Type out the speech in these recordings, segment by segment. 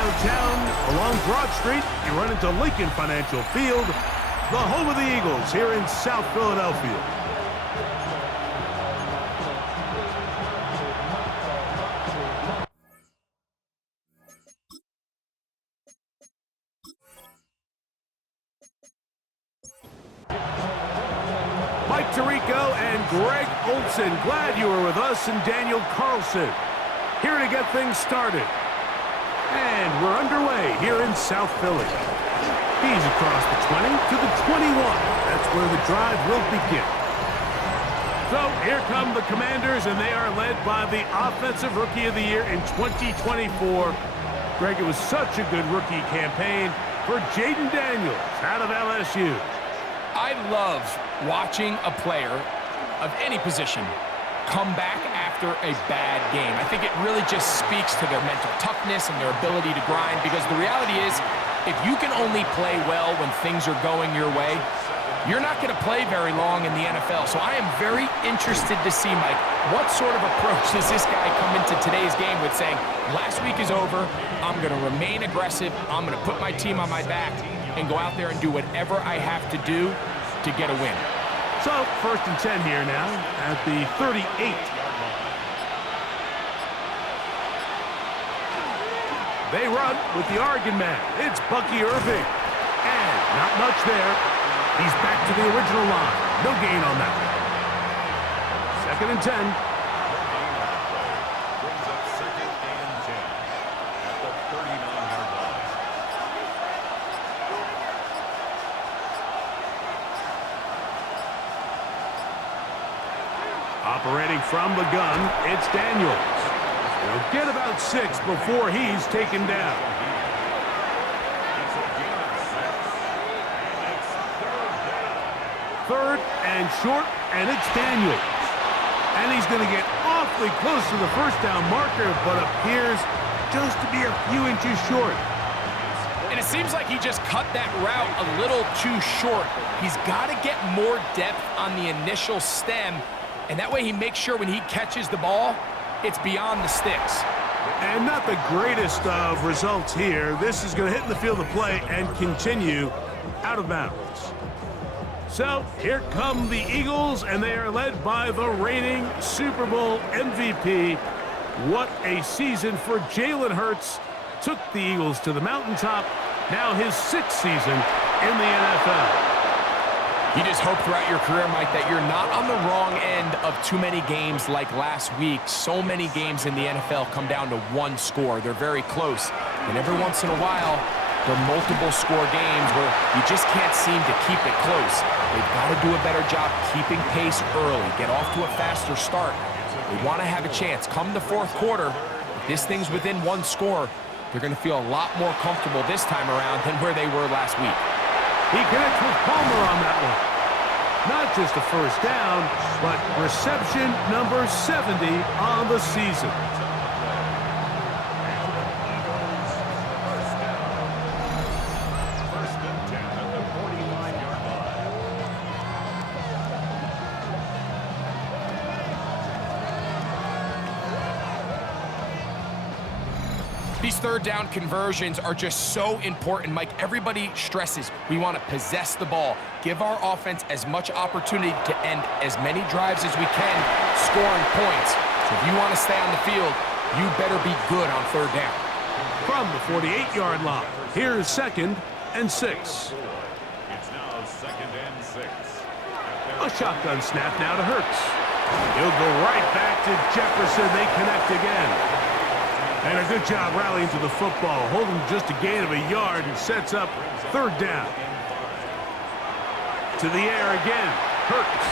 Downtown, along Broad Street, you run into Lincoln Financial Field, the home of the Eagles here in South Philadelphia. Mike Tirico and Greg Olson, glad you were with us, and Daniel Carlson here to get things started. And we're underway here in South Philly. He's across the 20 to the 21. That's where the drive will begin. So here come the Commanders, and they are led by the Offensive Rookie of the Year in 2024. Greg, it was such a good rookie campaign for Jaden Daniels out of LSU. I love watching a player of any position come back after a bad game. I think it really just speaks to their mental toughness and their ability to grind, because the reality is, if you can only play well when things are going your way, you're not going to play very long in the NFL. So I am very interested to see, Mike, what sort of approach does this guy come into today's game with, saying, last week is over, I'm going to remain aggressive, I'm going to put my team on my back and go out there and do whatever I have to do to get a win. So, 1st and 10 here now at the 38. They run with the Oregon man. It's Bucky Irving. And not much there. He's back to the original line. No gain on that. 2nd and 10. Operating from the gun, it's Daniels. He'll get about 6 before he's taken down. 3rd and short, and it's Daniels. And he's going to get awfully close to the first down marker, but appears just to be a few inches short. And it seems like he just cut that route a little too short. He's got to get more depth on the initial stem, and that way he makes sure when he catches the ball, it's beyond the sticks. And not the greatest of results here. This is going to hit in the field of play and continue out of bounds. So here come the Eagles, and they are led by the reigning Super Bowl MVP. What a season for Jalen Hurts. Took the Eagles to the mountaintop. Now his 6th season in the NFL. You just hope throughout your career, Mike, that you're not on the wrong end of too many games like last week. So many games in the NFL come down to one score. They're very close. And every once in a while, there are multiple score games where you just can't seem to keep it close. They've got to do a better job keeping pace early, get off to a faster start. They want to have a chance. Come the 4th quarter, if this thing's within one score, they're going to feel a lot more comfortable this time around than where they were last week. He connects with Palmer on that one. Not just a first down, but reception number 70 on the season. These 3rd down conversions are just so important, Mike. Everybody stresses we want to possess the ball, give our offense as much opportunity to end as many drives as we can, scoring points. So if you want to stay on the field, you better be good on 3rd down. From the 48-yard line, here's 2nd and 6. It's now 2nd and 6. A shotgun snap now to Hurts. He'll go right back to Jefferson. They connect again. And a good job rallying to the football, holding just a gain of a yard, and sets up 3rd down. To the air again, Hurts.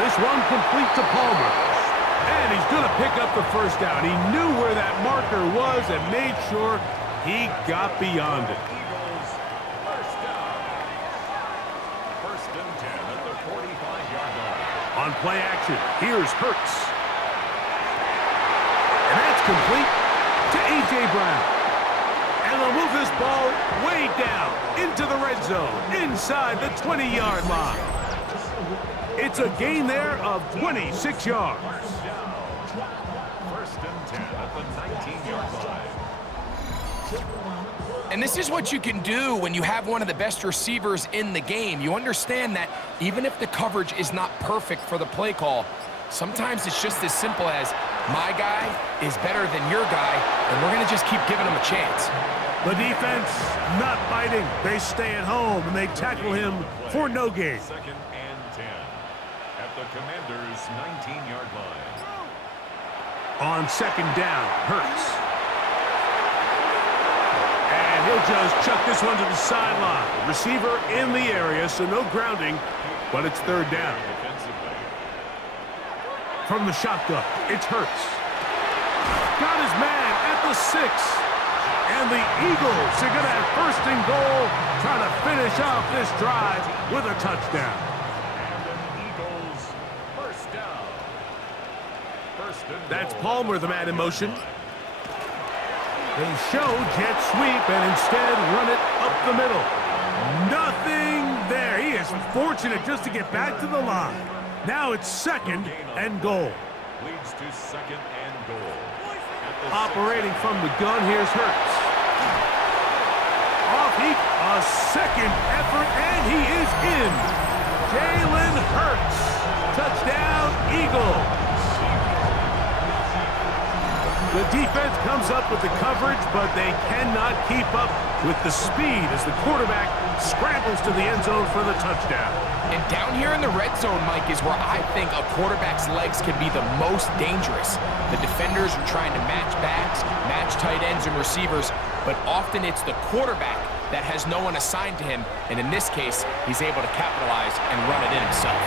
This one complete to Palmer. And he's going to pick up the first down. He knew where that marker was and made sure he got beyond it. Eagles, first down. 1st and 10 at the 45-yard line. On play action, here's Hurts. And that's complete to A.J. Brown. And they'll move this ball way down into the red zone, inside the 20-yard line. It's a gain there of 26 yards. 1st and 10 at the 19-yard line. And this is what you can do when you have one of the best receivers in the game. You understand that even if the coverage is not perfect for the play call, sometimes it's just as simple as, my guy is better than your guy, and we're going to just keep giving him a chance. The defense not biting. They stay at home, and they tackle him for no gain. 2nd and 10 at the Commanders' 19-yard line. On 2nd down, Hurts. And he'll just chuck this one to the sideline. Receiver in the area, so no grounding, but it's 3rd down. From the shotgun, it's Hurts. Got his man at the 6. And the Eagles are going to have 1st and goal, trying to finish off this drive with a touchdown. And an Eagles 1st down. 1st and That's goal. Palmer, the man in motion. They show jet sweep and instead run it up the middle. Nothing there. He is fortunate just to get back to the line. Now it's 2nd and goal. Leads to 2nd and goal. Operating from the gun, here's Hurts. Off he, a 2nd effort, and he is in. Jalen Hurts. Touchdown, Eagles. The defense comes up with the coverage, but they cannot keep up with the speed as the quarterback scrambles to the end zone for the touchdown. And down here in the red zone, Mike, is where I think a quarterback's legs can be the most dangerous. The defenders are trying to match backs, match tight ends and receivers, but often it's the quarterback that has no one assigned to him, and in this case, he's able to capitalize and run it in himself.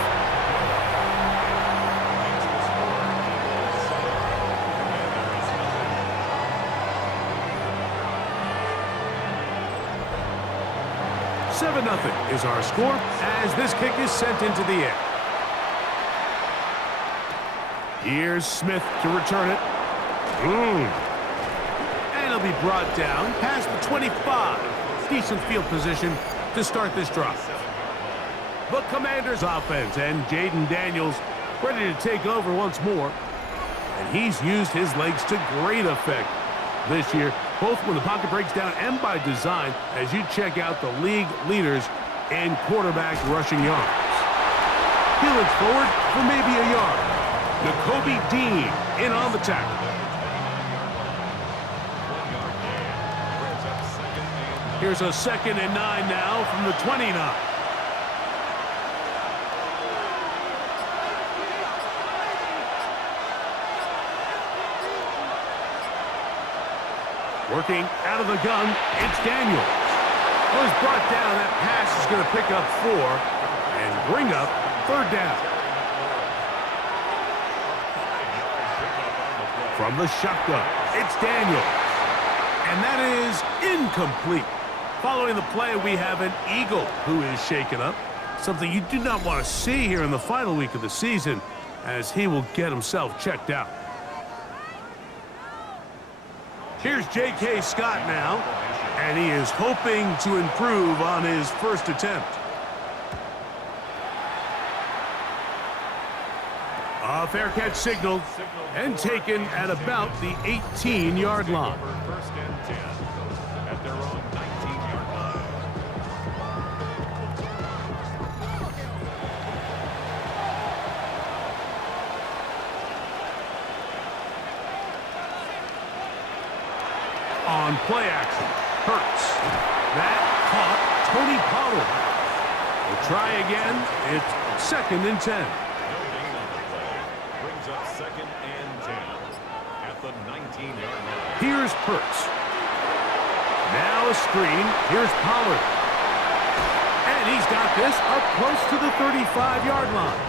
Seven 0 is our score as this kick is sent into the air. Here's Smith to return it. And he'll be brought down past the 25. Decent field position to start this drive. The Commanders offense and Jaden Daniels ready to take over once more. And he's used his legs to great effect this year, both when the pocket breaks down and by design, as you check out the league leaders in quarterback rushing yards. He looks forward for maybe a yard. N'Kobe Dean in on the tackle. Here's a 2nd and 9 now from the 29. Working out of the gun, it's Daniels. Was brought down. That pass is going to pick up 4 and bring up 3rd down. From the shotgun, it's Daniels. And that is incomplete. Following the play, we have an Eagle who is shaken up. Something you do not want to see here in the final week of the season, as he will get himself checked out. Here's J.K. Scott now, and he is hoping to improve on his first attempt. A fair catch signaled and taken at about the 18-yard line. 1st and 10 at their own 19-yard line. On play action, Hurts. That caught Tony Pollard. We'll try again. It's 2nd and 10. No gain on the play. Brings up 2nd and 10 at the 19-yard line. Here's Hurts. Now a screen. Here's Pollard. And he's got this up close to the 35-yard line.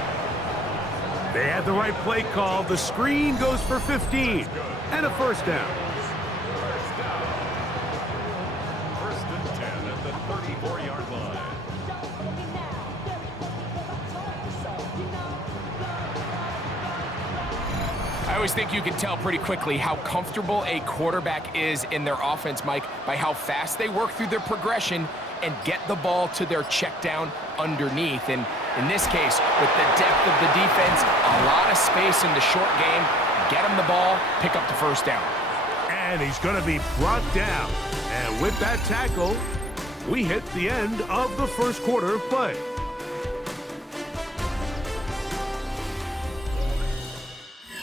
They had the right play call. The screen goes for 15 and a 1st down. 1st and 10 at the 34-yard line. I always think you can tell pretty quickly how comfortable a quarterback is in their offense, Mike, by how fast they work through their progression and get the ball to their check down underneath. And in this case, with the depth of the defense, a lot of space in the short game, get them the ball, pick up the 1st down. And he's going to be brought down. And with that tackle, we hit the end of the first quarter of play.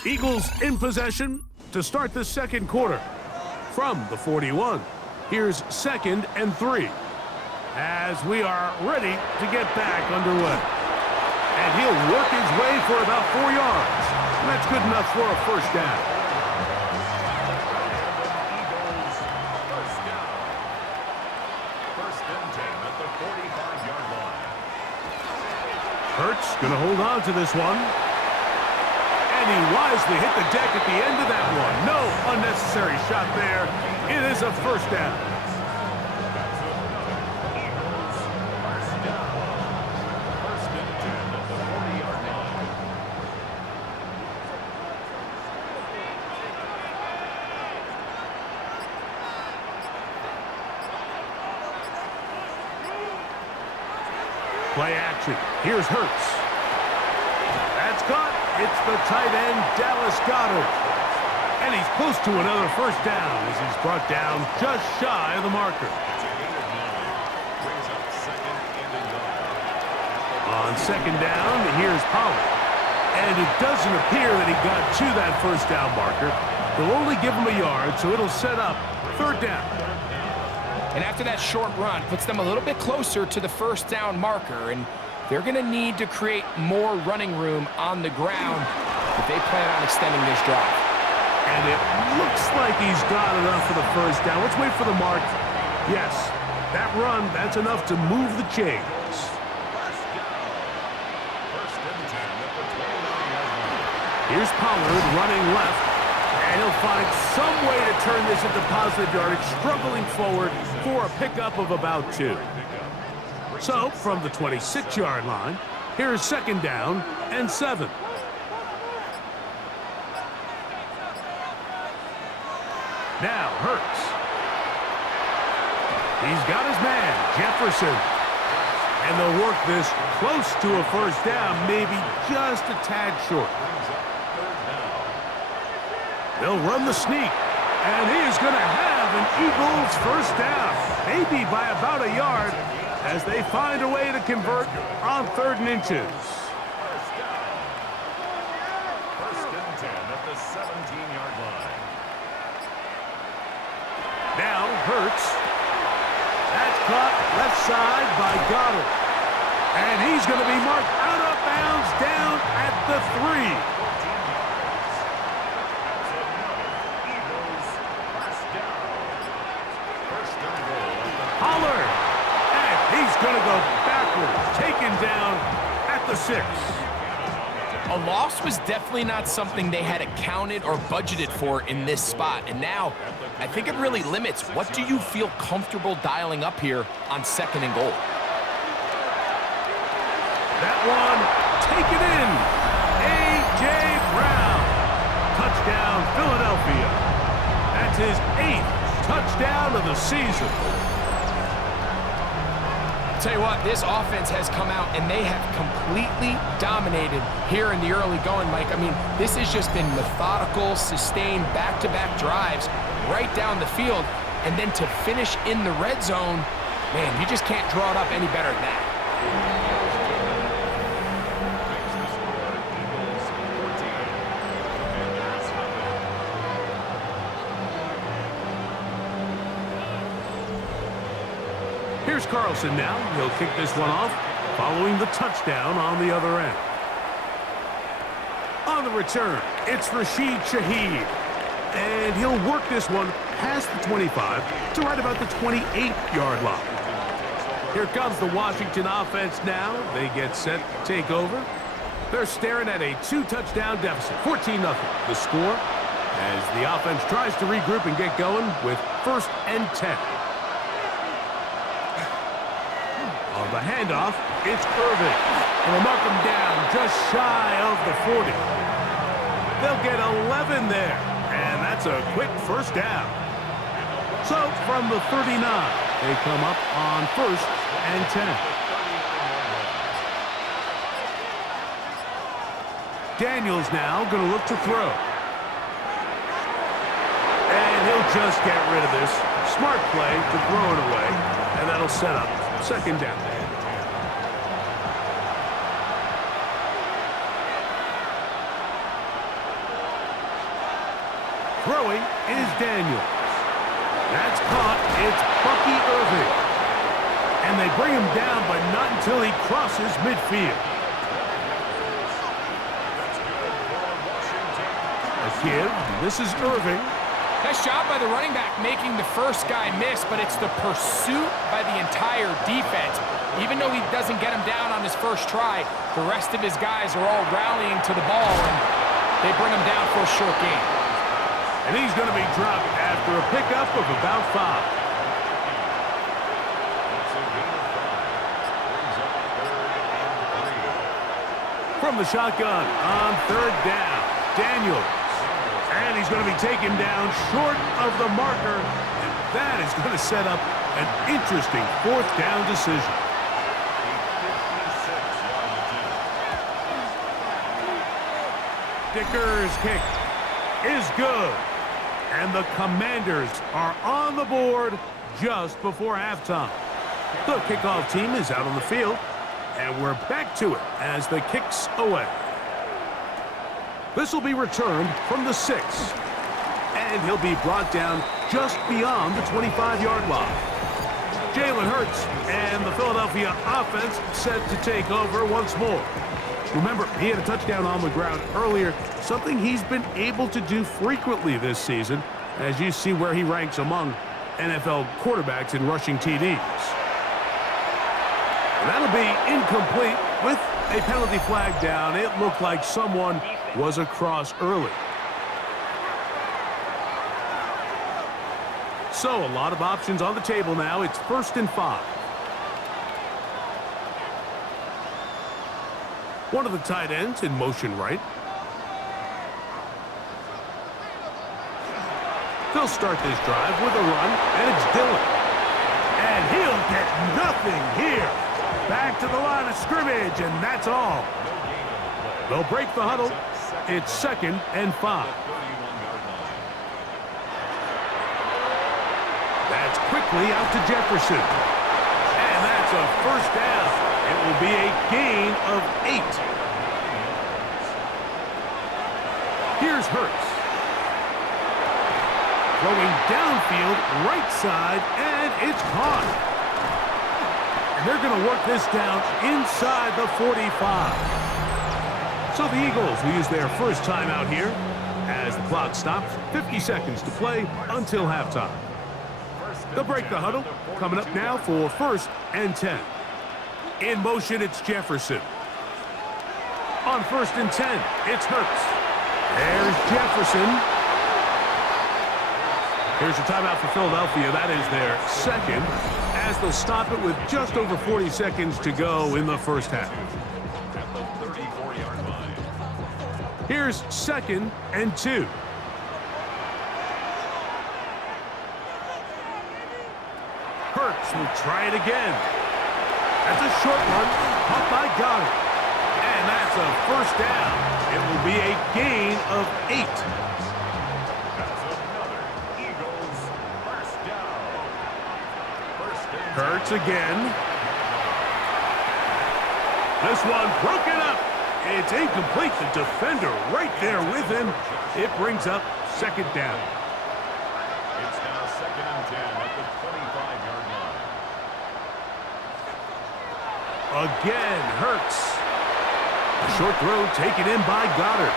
Eagles in possession to start the second quarter. From the 41, here's 2nd and 3. As we are ready to get back underway. And he'll work his way for about 4 yards. That's good enough for a first down. Eagles, first down. 1st and 10 at the 45-yard line. Hurts going to hold on to this one. And he wisely hit the deck at the end of that one. No unnecessary shot there. It is a first down. Eagles, first down. 1st and 10 at the 40-yard line. Play action. Here's Hurts. That's caught. It's the tight end, Dallas Goedert. And he's close to another first down as he's brought down just shy of the marker. It's a gain of 9. Brings up 2nd and 11. On 2nd down, here's Pollard. And it doesn't appear that he got to that first down marker. They'll only give him a yard, so it'll set up 3rd down. And after that short run, puts them a little bit closer to the first down marker. And they're going to need to create more running room on the ground if they plan on extending this drive. And it looks like he's got enough for the first down. Let's wait for the mark. Yes, that run, that's enough to move the chains. First down. 1st and 10 at the 29-yard line. Here's Pollard running left. And he'll find some way to turn this into positive yardage, struggling forward for a pickup of about 2. So, from the 26-yard line, here's 2nd down and 7. Now, Hurts. He's got his man, Jefferson. And they'll work this close to a first down, maybe just a tad short. They'll run the sneak. And he is going to have an Eagles first down, maybe by about a yard, as they find a way to convert on 3rd and inches. First down. 1st and 10 at the 17-yard line. Now Hurts. That's caught left side by Goedert. And he's going to be marked out of bounds down at the 3. Eagles, first down. 1st and goal at the Pollard. And he's going to go backwards, taken down at the 6. A loss was definitely not something they had accounted or budgeted for in this spot. And now, I think it really limits what do you feel comfortable dialing up here on 2nd and goal. That one taken in. A.J. Brown. Touchdown, Philadelphia. That's his 8th touchdown of the season. Tell you what, this offense has come out and they have completely dominated here in the early going, Mike. I mean, this has just been methodical, sustained, back-to-back drives right down the field. And then to finish in the red zone, man, you just can't draw it up any better than that. Here's Carlson now. He'll kick this one off following the touchdown on the other end. On the return, it's Rashid Shaheed. And he'll work this one past the 25 to right about the 28-yard line. Here comes the Washington offense now. They get set to take over. They're staring at a 2-touchdown deficit, 14-0. The score as the offense tries to regroup and get going with 1st and 10. On the handoff, it's Irving. They'll mark him down just shy of the 40. They'll get 11 there, and that's a quick first down. So from the 39, they come up on 1st and 10. Daniels now going to look to throw. And he'll just get rid of this. Smart play to throw it away, and that'll set up second down. Throwing is Daniels. That's caught. It's Bucky Irving. And they bring him down, but not until he crosses midfield. A give. This is Irving. Nice job by the running back making the first guy miss, but it's the pursuit by the entire defense. Even though he doesn't get him down on his first try, the rest of his guys are all rallying to the ball, and they bring him down for a short gain. And he's going to be dropped after a pickup of about 5. From the shotgun on third down, Daniels. And he's going to be taken down short of the marker. And that is going to set up an interesting fourth down decision. Dicker's kick is good. And the Commanders are on the board just before halftime. The kickoff team is out on the field. And we're back to it as the kick's away. This will be returned from the 6. And he'll be brought down just beyond the 25-yard line. Jalen Hurts and the Philadelphia offense set to take over once more. Remember, he had a touchdown on the ground earlier, something he's been able to do frequently this season, as you see where he ranks among NFL quarterbacks in rushing TDs. That'll be incomplete with a penalty flag down. It looked like someone was across early. So a lot of options on the table now. It's 1st and 5. One of the tight ends in motion right. They'll start this drive with a run, and it's Dillon. And he'll get nothing here. Back to the line of scrimmage, and that's all. They'll break the huddle. It's 2nd and 5. That's quickly out to Jefferson. And that's a first down. It will be a gain of 8. Here's Hurts. Throwing downfield, right side, and it's caught. And they're going to work this down inside the 45. So the Eagles will use their first timeout here as the clock stops. 50 seconds to play until halftime. They'll break the huddle. Coming up now for 1st and 10. In motion, it's Jefferson. On 1st and 10, it's Hurts. There's Jefferson. Here's a timeout for Philadelphia. That is their second, as they'll stop it with just over 40 seconds to go in the first half. At the 34-yard line. Here's 2nd and 2. Hurts will try it again. That's a short one, caught by Goddard. And that's a first down. It will be a gain of 8. Hurts again. This one broken up. It's incomplete. The defender right there with him. It brings up 2nd down. It's now 2nd and 10 at the 25-yard line. Again, Hurts. A short throw taken in by Goddard.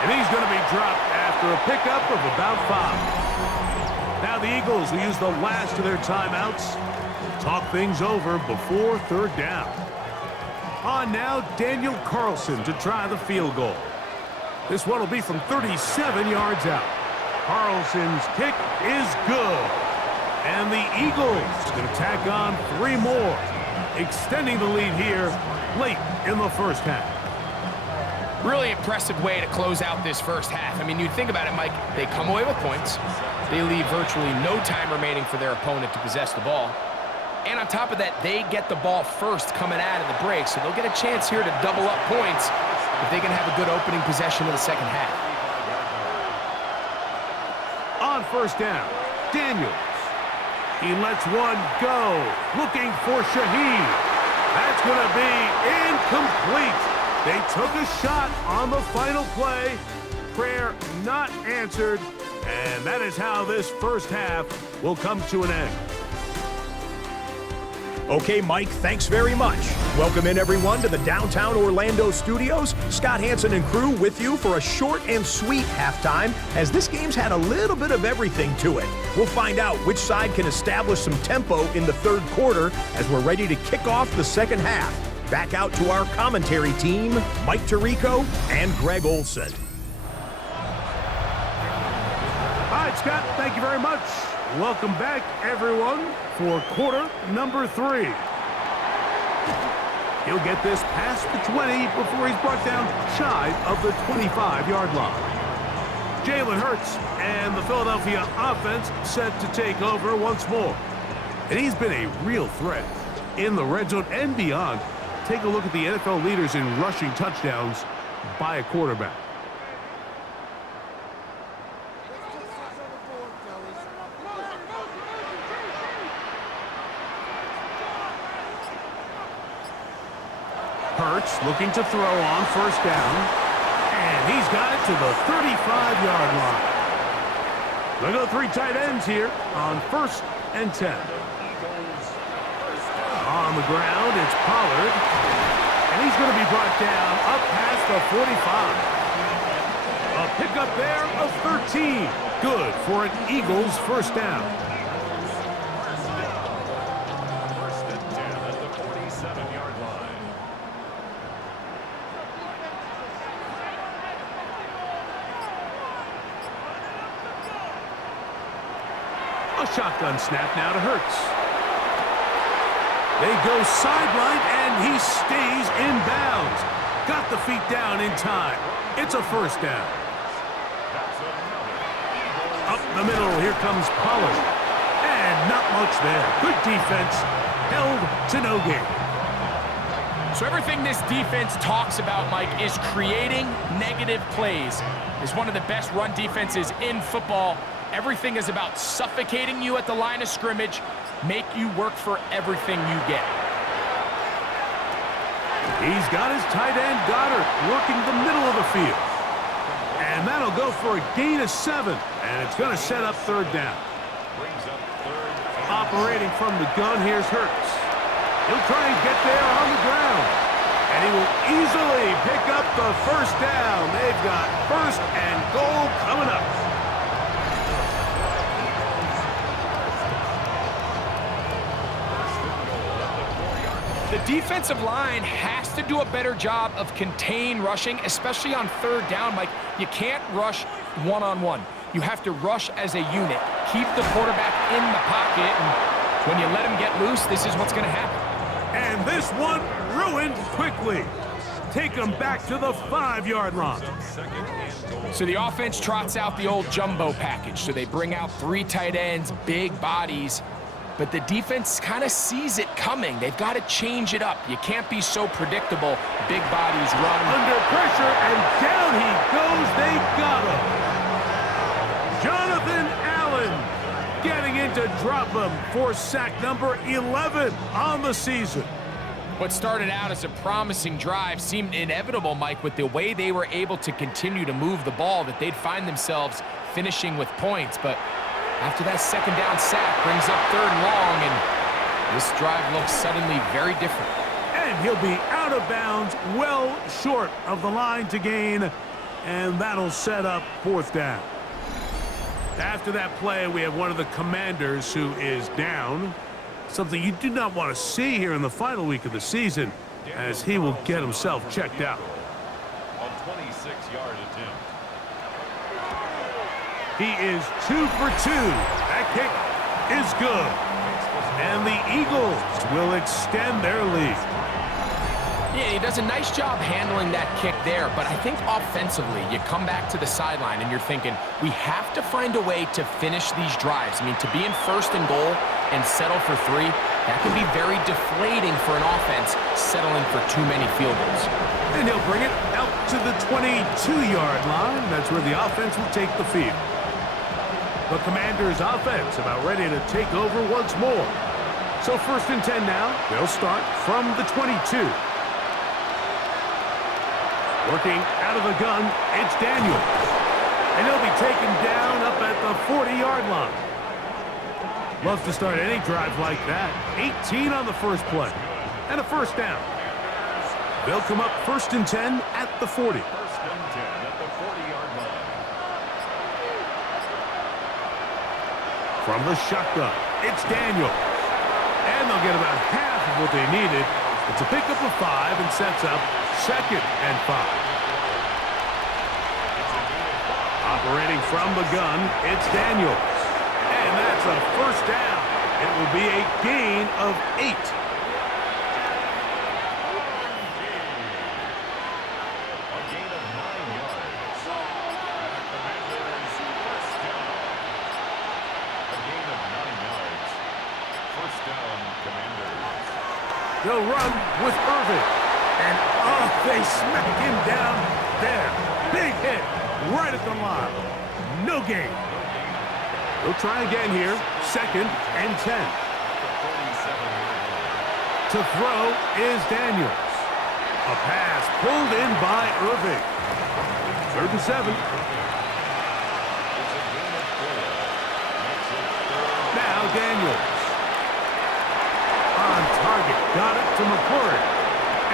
And he's going to be dropped after a pickup of about 5. Now the Eagles will use the last of their timeouts. Talk things over before 3rd down. On now, Daniel Carlson to try the field goal. This one will be from 37 yards out. Carlson's kick is good. And the Eagles going to tack on 3 more, extending the lead here late in the first half. Really impressive way to close out this first half. I mean, you think about it, Mike, they come away with points. They leave virtually no time remaining for their opponent to possess the ball. And on top of that, they get the ball first coming out of the break, so they'll get a chance here to double up points if they can have a good opening possession in the second half. On first down. Daniels. He lets one go. Looking for Shaheed. That's going to be incomplete. They took a shot on the final play. Prayer not answered. And that is how this first half will come to an end. Okay, Mike, thanks very much. Welcome in, everyone, to the downtown Orlando studios. Scott Hansen and crew with you for a short and sweet halftime, as this game's had a little bit of everything to it. We'll find out which side can establish some tempo in the third quarter as we're ready to kick off the second half. Back out to our commentary team, Mike Tirico and Greg Olson. All right, Scott, thank you very much. Welcome back, everyone, for quarter number 3. He'll get this past the 20 before he's brought down shy of the 25-yard line. Jalen Hurts and the Philadelphia offense set to take over once more. And he's been a real threat in the red zone and beyond. Take a look at the NFL leaders in rushing touchdowns by a quarterback. Hurts looking to throw on first down, and he's got it to the 35-yard line. Look at the 3 tight ends here on 1st and 10. On the ground, it's Pollard, and he's going to be brought down up past the 45. A pickup there of 13. Good for an Eagles first down. First and 10 at the 47-yard line. A shotgun snap now to Hurts. They go sideline, and he stays in bounds. Got the feet down in time. It's a first down. Up the middle, here comes Pollard. And not much there. Good defense. Held to no gain. So everything this defense talks about, Mike, is creating negative plays. It's one of the best run defenses in football. Everything is about suffocating you at the line of scrimmage, make you work for everything you get. He's got his tight end, Goddard, working the middle of the field. And that'll go for a gain of 7, and it's going to set up third down. Operating from the gun, here's Hurts. He'll try and get there on the ground. And he will easily pick up the first down. They've got 1st and goal coming up. The defensive line has to do a better job of contain rushing, especially on third down. Mike, you can't rush one-on-one. You have to rush as a unit. Keep the quarterback in the pocket, and when you let him get loose, this is what's going to happen. And this one ruined quickly. Take him back to the 5-yard line. So the offense trots out the old jumbo package. So they bring out 3 tight ends, big bodies. But the defense kind of sees it coming. They've got to change it up. You can't be so predictable. Big bodies run. Under pressure, and down he goes. They got him. Jonathan Allen getting in to drop him for sack number 11 on the season. What started out as a promising drive seemed inevitable, Mike, with the way they were able to continue to move the ball, that they'd find themselves finishing with points. But after that second down sack brings up 3rd and long, and this drive looks suddenly very different. And he'll be out of bounds, well short of the line to gain, and that'll set up 4th down. After that play, we have one of the Commanders who is down. Something you do not want to see here in the final week of the season, as he will get himself checked out. A 26-yard attempt. He is 2 for 2. That kick is good. And the Eagles will extend their lead. Yeah, he does a nice job handling that kick there, but I think offensively, you come back to the sideline and you're thinking, we have to find a way to finish these drives. I mean, to be in 1st and goal and settle for 3, that can be very deflating for an offense settling for too many field goals. And he'll bring it out to the 22-yard line. That's where the offense will take the field. The Commanders' offense about ready to take over once more. So 1st and 10 now. They'll start from the 22. Working out of the gun, it's Daniels. And he'll be taken down up at the 40-yard line. Loves to start any drive like that. 18 on the first play. And a first down. They'll come up 1st and 10 at the 40. 1st and 10 at the 40-yard line. From the shotgun, it's Daniels. And they'll get about half of what they needed. It's a pickup of 5 and sets up 2nd and 5. Operating from the gun, it's Daniels. And that's a first down. It will be a gain of 8. A gain of 9 yards. And the Commanders' first down. A gain of 9 yards. First down, Commanders. They'll run with Irving. And, oh, they smack him down there. Big hit right at the line. No gain. They'll try again here. 2nd and 10. To throw is Daniels. A pass pulled in by Irving. 3rd and 7. Now Daniels. On target. Got it to McClure.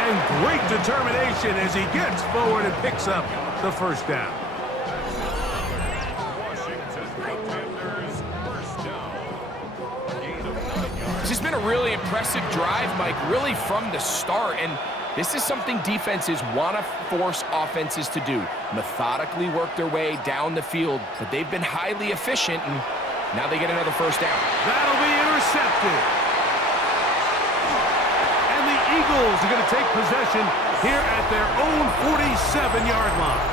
And great determination as he gets forward and picks up the first down. This has been a really impressive drive, Mike, really from the start. And this is something defenses want to force offenses to do. Methodically work their way down the field, but they've been highly efficient, and now they get another first down. That'll be intercepted. And the Eagles are going to take possession here at their own 47-yard line.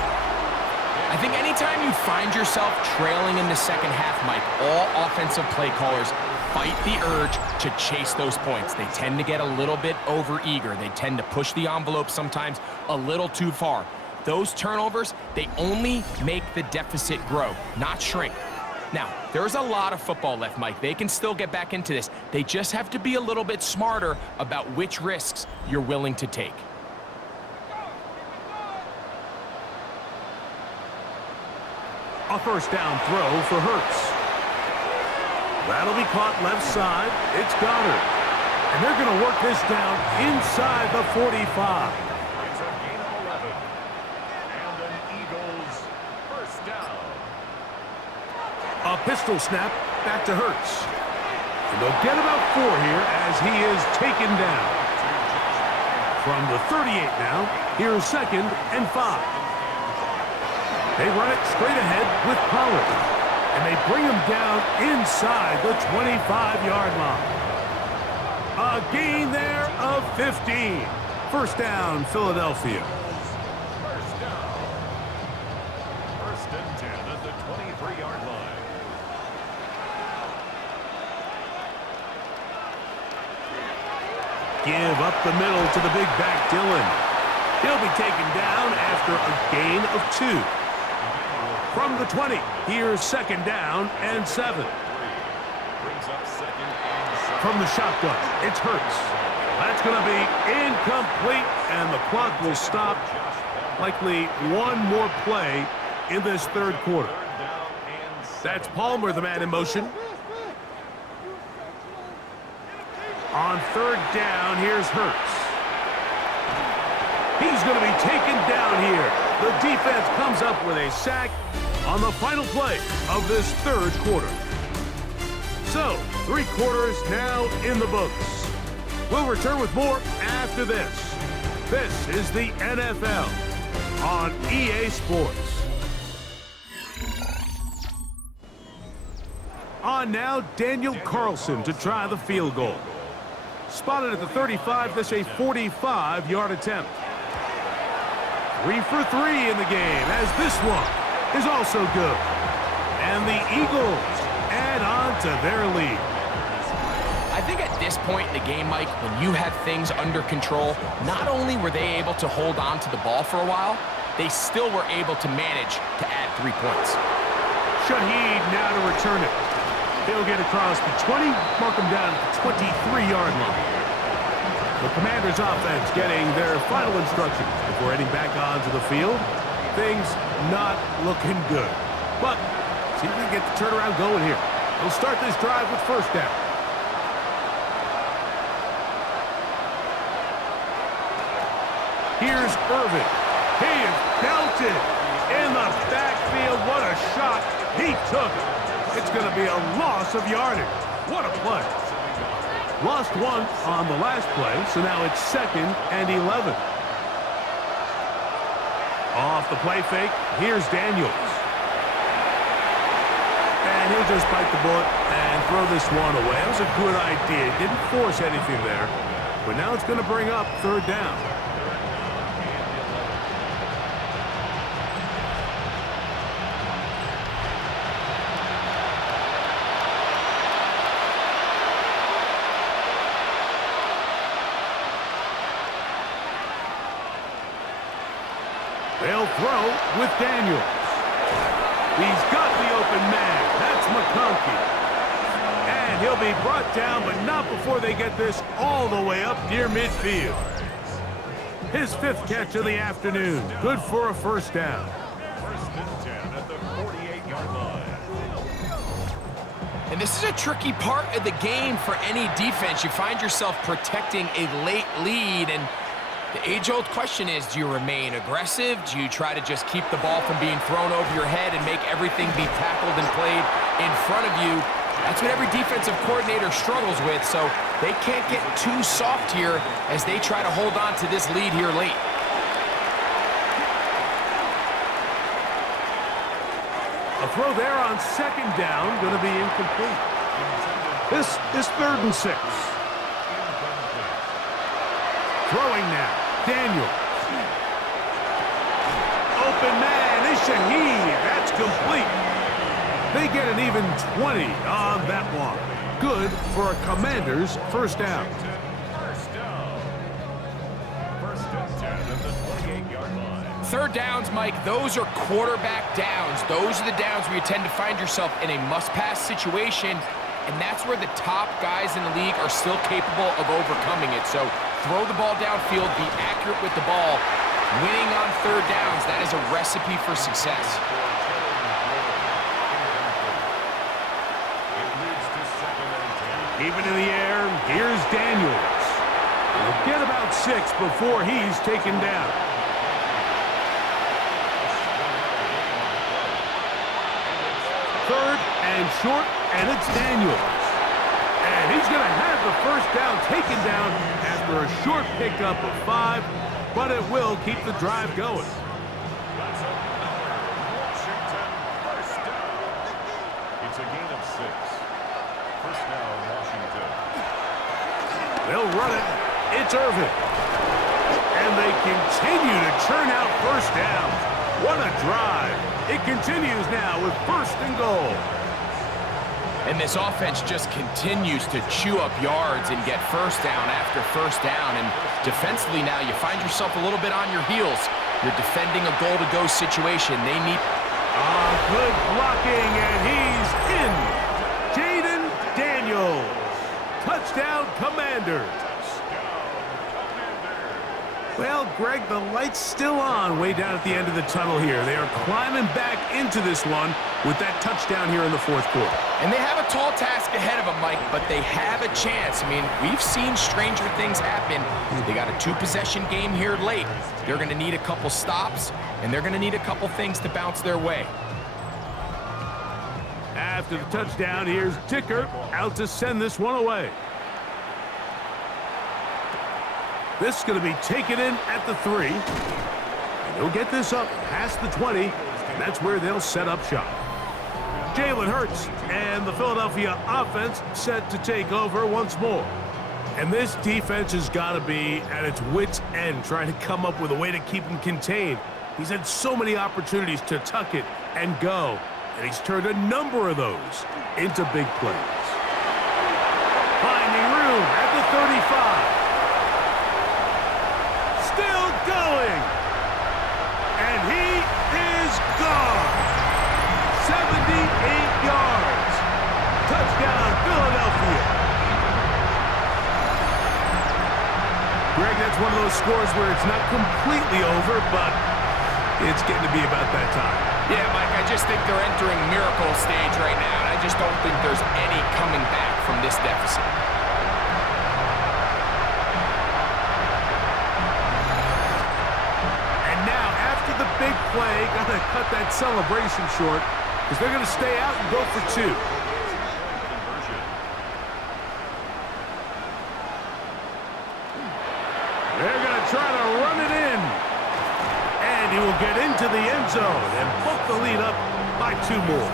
I think anytime you find yourself trailing in the second half, Mike, all offensive play callers fight the urge to chase those points. They tend to get a little bit overeager. They tend to push the envelope sometimes a little too far. Those turnovers, they only make the deficit grow, not shrink. Now, there's a lot of football left, Mike. They can still get back into this. They just have to be a little bit smarter about which risks you're willing to take. A first down throw for Hurts. That'll be caught left side. It's Goddard. And they're going to work this down inside the 45. It's a gain of 11. And an Eagles first down. A pistol snap back to Hurts. And they'll get about 4 here as he is taken down. From the 38 now, here's 2nd and 5. They run it straight ahead with Pollard. And they bring him down inside the 25-yard line. A gain there of 15. First down, Philadelphia. First down. 1st and 10 at the 23-yard line. Give up the middle to the big back, Dillon. He'll be taken down after a gain of 2. From the 20, here's 2nd down and 7. Brings up 2nd and 7. From the shotgun, it's Hurts. That's going to be incomplete, and the clock will stop. Likely one more play in this 3rd quarter. That's Palmer, the man in motion. On 3rd down, here's Hurts. He's going to be taken down here. The defense comes up with a sack on the final play of this 3rd quarter. So, 3 quarters now in the books. We'll return with more after this. This is the NFL on EA Sports. On now, Daniel Carlson to try the field goal. Spotted at the 35, this a 45-yard attempt. 3 for 3 in the game, as this one is also good. And the Eagles add on to their lead. I think at this point in the game, Mike, when you have things under control, not only were they able to hold on to the ball for a while, they still were able to manage to add 3 points. Shaheed now to return it. He'll get across the 20, mark him down at the 23-yard line. The Commanders' offense getting their final instructions before heading back onto the field. Things not looking good. But see if we can get the turnaround going here. They'll start this drive with first down. Here's Irvin. He is belted in the backfield. What a shot he took. It's going to be a loss of yardage. What a play. Lost one on the last play, so now it's 2nd and 11. Off the play fake, here's Daniels. And he'll just bite the bullet and throw this one away. That was a good idea. Didn't force anything there. But now it's going to bring up 3rd down. They'll throw with Daniels. He's got the open man. That's McConkey. And he'll be brought down, but not before they get this all the way up near midfield. His 5th catch of the afternoon. Good for a first down. 1st and 10 at the 48-yard line. And this is a tricky part of the game for any defense. You find yourself protecting a late lead, and the age-old question is, do you remain aggressive? Do you try to just keep the ball from being thrown over your head and make everything be tackled and played in front of you? That's what every defensive coordinator struggles with, so they can't get too soft here as they try to hold on to this lead here late. A throw there on 2nd down, going to be incomplete. This is 3rd and 6. Throwing now. Daniel. Open man is Shaheed. That's complete. They get an even 20 on that one. Good for a Commanders' first down. First down. 1st and 10 at the 28-yard line. 3rd downs, Mike, those are quarterback downs. Those are the downs where you tend to find yourself in a must-pass situation, and that's where the top guys in the league are still capable of overcoming it. So throw the ball downfield, be accurate with the ball. Winning on 3rd downs, that is a recipe for success. It leads to 2nd and 10. Even in the air, here's Daniels. He'll get about 6 before he's taken down. Third and short, and it's Daniels. And he's going to have the first down taken down after a short pickup of 5, but it will keep the drive going. That's a Washington first down. It's a gain of 6. First down, Washington. They'll run it. It's Irvin. And they continue to churn out first down. What a drive. It continues now with 1st and goal. And this offense just continues to chew up yards and get first down after first down. And defensively now, you find yourself a little bit on your heels. You're defending a goal-to-go situation. They need... Good blocking, and he's in. Jaden Daniels. Touchdown, Commanders. Well, Greg, the light's still on way down at the end of the tunnel here. They are climbing back into this one with that touchdown here in the 4th quarter. And they have a tall task ahead of them, Mike, but they have a chance. I mean, we've seen stranger things happen. They got a 2-possession game here late. They're going to need a couple stops, and they're going to need a couple things to bounce their way. After the touchdown, here's Dicker out to send this one away. This is going to be taken in at the 3. And he'll get this up past the 20, and that's where they'll set up shop. Jalen Hurts and the Philadelphia offense set to take over once more. And this defense has got to be at its wits' end, trying to come up with a way to keep him contained. He's had so many opportunities to tuck it and go, and he's turned a number of those into big plays. Finding room at the 35. Still going. And he is gone. 70 it's one of those scores where it's not completely over, but it's getting to be about that time. Yeah, Mike, I just think they're entering miracle stage right now, and I just don't think there's any coming back from this deficit. And now, after the big play, gotta cut that celebration short, because they're gonna stay out and go for two. They're gonna try to run it in. And he will get into the end zone and book the lead up by 2 more.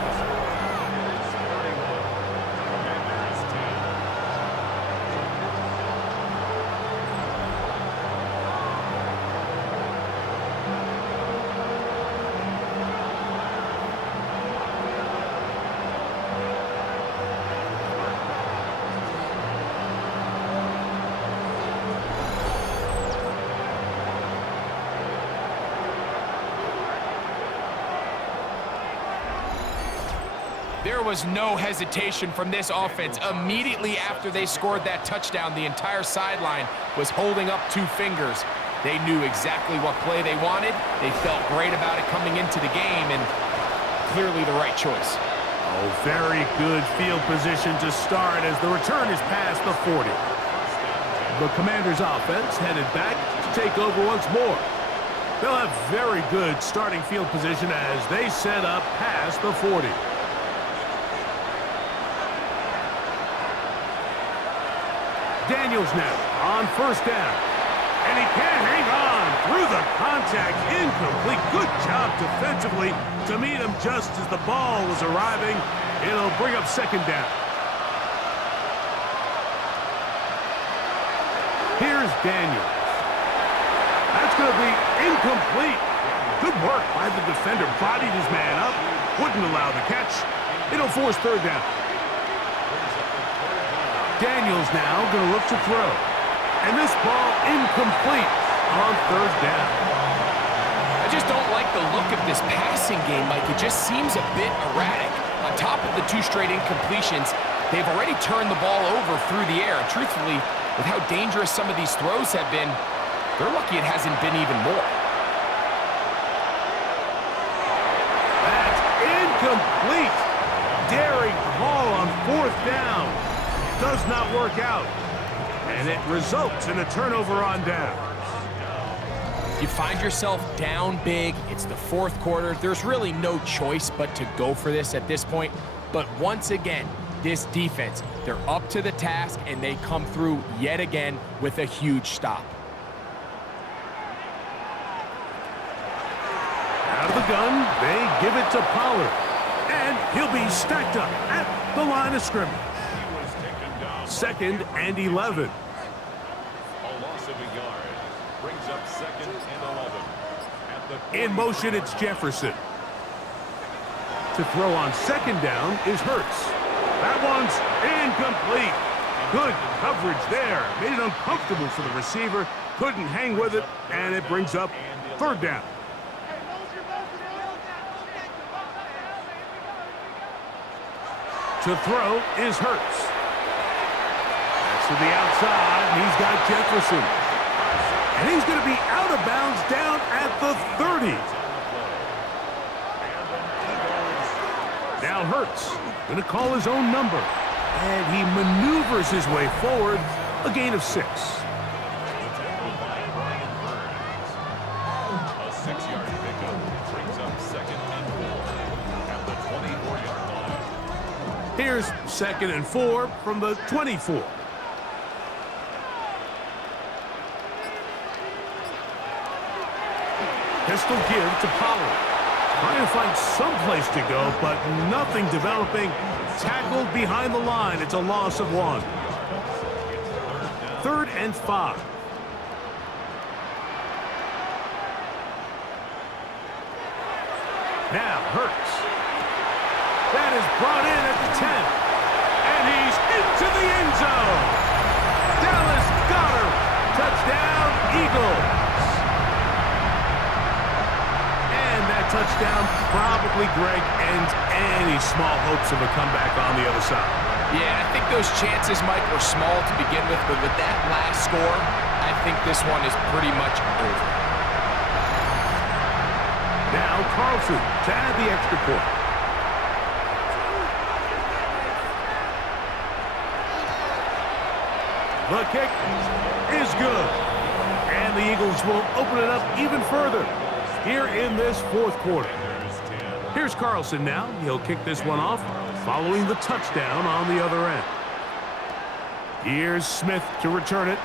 There was no hesitation from this offense. Immediately after they scored that touchdown, the entire sideline was holding up 2 fingers. They knew exactly what play they wanted. They felt great about it coming into the game, and clearly the right choice. Oh, very good field position to start as the return is past the 40. The Commanders' offense headed back to take over once more. They'll have very good starting field position as they set up past the 40. Daniels now on first down. And he can't hang on through the contact. Incomplete. Good job defensively to meet him just as the ball was arriving. It'll bring up second down. Here's Daniels. That's going to be incomplete. Good work by the defender. Bodied his man up. Wouldn't allow the catch. It'll force third down. Daniels now going to look to throw. And this ball incomplete on third down. I just don't like the look of this passing game, Mike. It just seems a bit erratic. On top of the 2 straight incompletions, they've already turned the ball over through the air. And truthfully, with how dangerous some of these throws have been, they're lucky it hasn't been even more. That's incomplete. Daring call on fourth down. Does not work out. And it results in a turnover on down. You find yourself down big. It's the 4th quarter. There's really no choice but to go for this at this point. But once again, this defense, they're up to the task, and they come through yet again with a huge stop. Out of the gun, they give it to Pollard. And he'll be stacked up at the line of scrimmage. 2nd and 11. A loss of a yard brings up 2nd and 11. At the In motion, it's Jefferson. To throw on second down is Hurts. That one's incomplete. Good coverage there. Made it uncomfortable for the receiver. Couldn't hang with it, and it brings up third down. To throw is Hurts. To the outside, and he's got Jefferson. And he's going to be out of bounds down at the 30. Now Hurts going to call his own number. And he maneuvers his way forward, a gain of 6. A 6-yard pickup brings up 2nd and 4 at the 24-yard line. Here's 2nd and 4 from the 24. Pistol give to Pollard. Trying to find some place to go, but nothing developing. Tackled behind the line. It's a loss of 1. 3rd and 5. Now Hurts. That is brought in at the 10. And he's into the end zone. Dallas Goedert. Touchdown, Eagles. Touchdown probably, Greg, ends any small hopes of a comeback on the other side. Yeah, I think those chances, Mike, were small to begin with, but with that last score, I think this one is pretty much over. Now Carlson to add the extra point. The kick is good. And the Eagles will open it up even further here in this fourth quarter. Here's Carlson now. He'll kick this one off following the touchdown on the other end. Here's Smith to return it.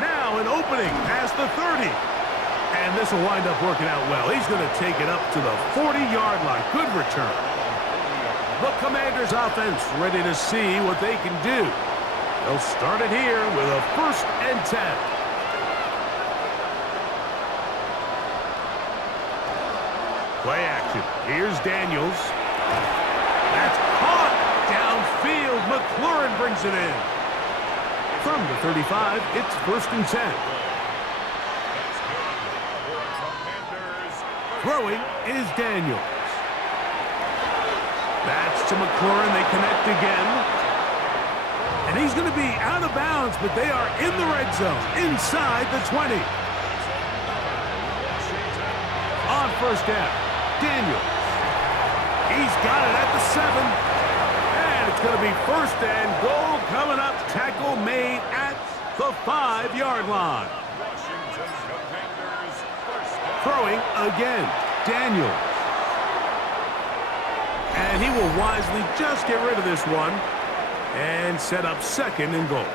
Now an opening past the 30. And this will wind up working out well. He's going to take it up to the 40-yard line. Good return. The Commanders' offense ready to see what they can do. They'll start it here with a 1st and 10. Play action. Here's Daniels. That's caught downfield. McLaurin brings it in. From the 35, it's 1st and 10. Throwing is Daniels. That's to McLaurin. They connect again. And he's going to be out of bounds, but they are in the red zone, inside the 20. On 1st down, Daniels. He's got it at the 7. And it's going to be 1st and goal coming up. Tackle made at the 5-yard line. Throwing again, Daniels. And he will wisely just get rid of this one and set up 2nd and goal.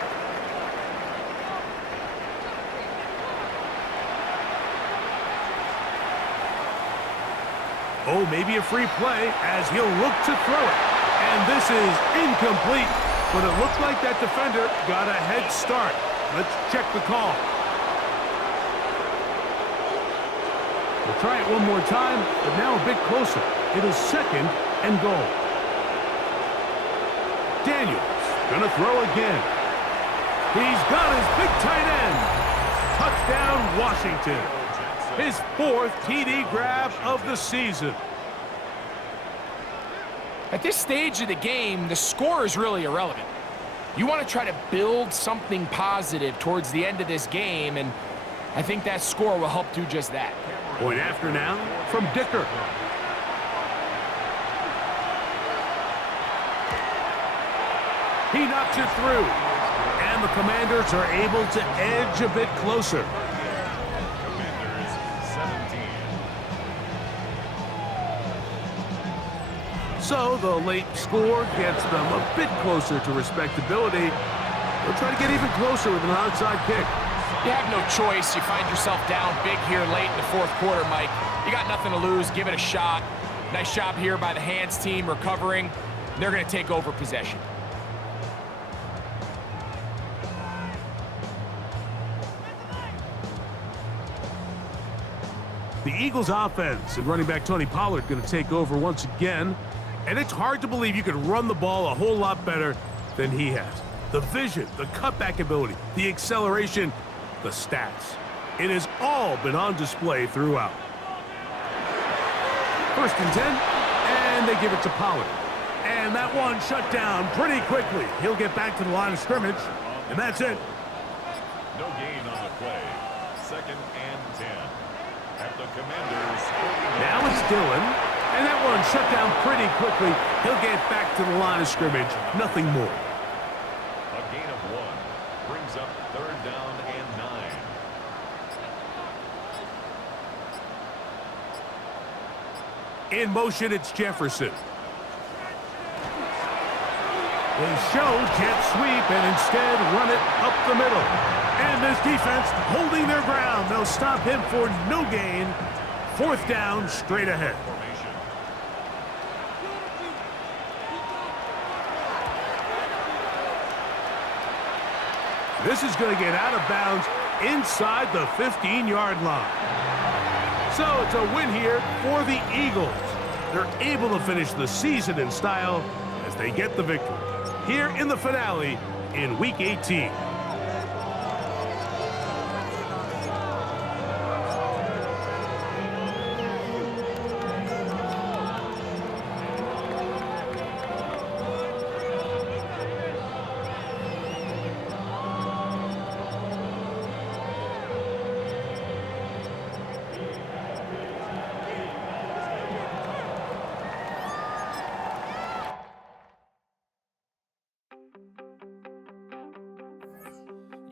Oh, maybe a free play as he'll look to throw it. And this is incomplete, but it looks like that defender got a head start. Let's check the call. We'll try it one more time, but now a bit closer. It is 2nd and goal. Daniels gonna throw again. He's got his big tight end. Touchdown, Washington. His 4th TD grab of the season. At this stage of the game, the score is really irrelevant. You want to try to build something positive towards the end of this game, and I think that score will help do just that. Point after now from Dicker. He knocks it through. And the Commanders are able to edge a bit closer. Commanders 17. So the late score gets them a bit closer to respectability. They'll try to get even closer with an onside kick. You have no choice. You find yourself down big here late in the 4th quarter, Mike. You got nothing to lose. Give it a shot. Nice job here by the hands team recovering. They're going to take over possession. The Eagles offense and running back Tony Pollard going to take over once again. And it's hard to believe you could run the ball a whole lot better than he has. The vision, the cutback ability, the acceleration, the stats. It has all been on display throughout. 1st and 10, and they give it to Pollard. And that one shut down pretty quickly. He'll get back to the line of scrimmage, and that's it. No gain on the play. 2nd and 10. At the Commanders. Now it's Dillon, and that one shut down pretty quickly. He'll get back to the line of scrimmage, nothing more. A gain of 1 brings up 3rd down and 9. In motion, it's Jefferson. They show jet sweep and instead run it up the middle. And this defense holding their ground. They'll stop him for no gain. 4th down, straight ahead. Formation. This is going to get out of bounds inside the 15-yard line. So it's a win here for the Eagles. They're able to finish the season in style as they get the victory here in the finale in Week 18.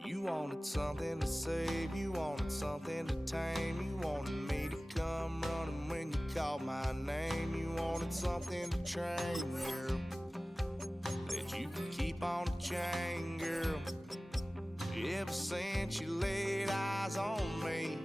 You wanted something to save, you wanted something to tame, you wanted me to come running when you called my name, you wanted something to train, girl, that you could keep on the chain, girl. Ever since you laid eyes on me,